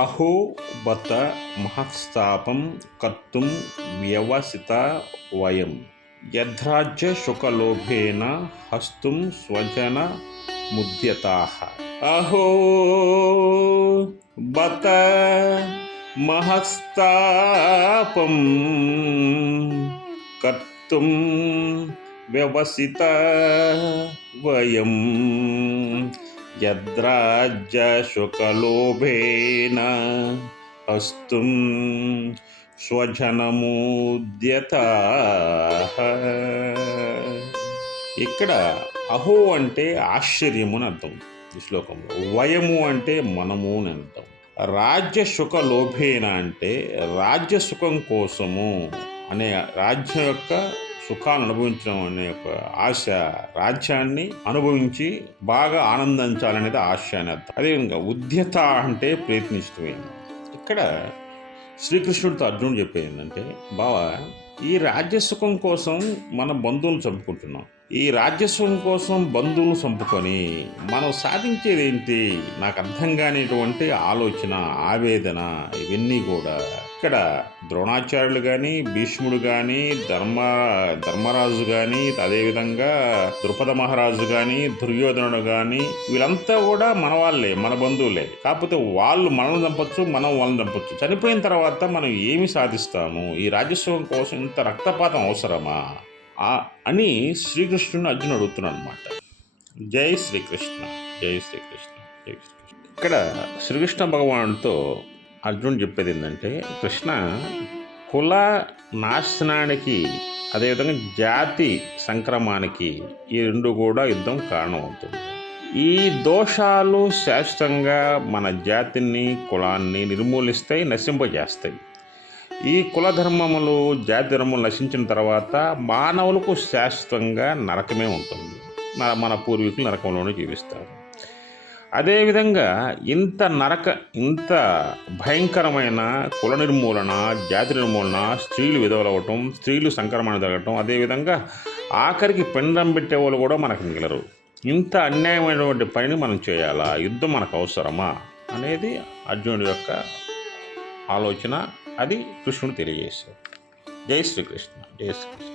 అహో బత మహస్తాపం కర్తుం వ్యవసిత వయం యద్రాజ్య శుకలోభేన హస్తుం స్వజన ముద్యతాః. అహో బత మహస్తాపం కర్తుం వ్యవసిత వయం యద్రాజ్యశుకలోభేన హస్తుం స్వజనముద్యతాః. ఇక్కడ అహో అంటే ఆశ్చర్యము అని అర్థం ఈ శ్లోకంలో. వయము అంటే మనము అని అర్థం. రాజ్యసుఖ లోభేన అంటే రాజ్యసుఖం కోసము అనే రాజ్యం యొక్క సుఖాన్ని అనుభవించడం అనే ఒక ఆశ, రాజ్యాన్ని అనుభవించి బాగా ఆనందించాలనేది ఆశ అని అర్థం. అదేవిధంగా ఉద్యత అంటే ప్రయత్నిస్తమే. ఇక్కడ శ్రీకృష్ణుడితో అర్జునుడు చెప్పేది ఏంటంటే, బావా, ఈ రాజ్యసుఖం కోసం మన బంధువులను చంపుకుంటున్నాం. ఈ రాజ్యసుఖం కోసం బంధువులను చంపుకొని మనం సాధించేది ఏంటి? నాకు అర్థం కానిటువంటి ఆలోచన, ఆవేదన, ఇవన్నీ కూడా ఇక్కడ ద్రోణాచార్యులు కానీ, భీష్ముడు కానీ, ధర్మరాజు కానీ, అదేవిధంగా ద్రుపద మహారాజు కానీ, దుర్యోధనుడు కానీ, వీళ్ళంతా కూడా మన వాళ్ళే, మన బంధువులే. కాకపోతే వాళ్ళు మనల్ని చంపొచ్చు, మనం వాళ్ళని చంపొచ్చు. చనిపోయిన తర్వాత మనం ఏమి సాధిస్తాము? ఈ రాజ్యసుఖం కోసం ఇంత రక్తపాతం అవసరమా అని శ్రీకృష్ణుని అర్జునుడు అడుగుతున్నాడు అనమాట. జై శ్రీకృష్ణ, జై శ్రీకృష్ణ, జై శ్రీకృష్ణ. ఇక్కడ శ్రీకృష్ణ భగవానుడితో అర్జునుడు చెప్పేది ఏంటంటే, కృష్ణ, కుల నాశనానికి అదేవిధంగా జాతి సంక్రమానికి ఈ రెండు కూడా యుద్ధం కారణమవుతుంది. ఈ దోషాలు శాశ్వతంగా మన జాతిని, కులాన్ని నిర్మూలిస్తాయి, నశింపజేస్తాయి. ఈ కుల ధర్మములు, జాతి ధర్మములు నశించిన తర్వాత మానవులకు శాశ్వతంగా నరకమే ఉంటుంది. మన పూర్వీకులు నరకంలోనే జీవిస్తారు. అదేవిధంగా ఇంత భయంకరమైన కుల నిర్మూలన, జాతి నిర్మూలన, స్త్రీలు విధవలవటం, స్త్రీలు సంక్రమణ జరగటం, అదేవిధంగా ఆఖరికి పెండం పెట్టేవాళ్ళు కూడా మనకు మిగలరు. ఇంత అన్యాయమైనటువంటి పనిని మనం చేయాలా? యుద్ధం మనకు అవసరమా అనేది అర్జునుడి యొక్క ఆలోచన. అది కృష్ణుడు తెలియజేశాడు. జై శ్రీకృష్ణ, జై శ్రీకృష్ణ.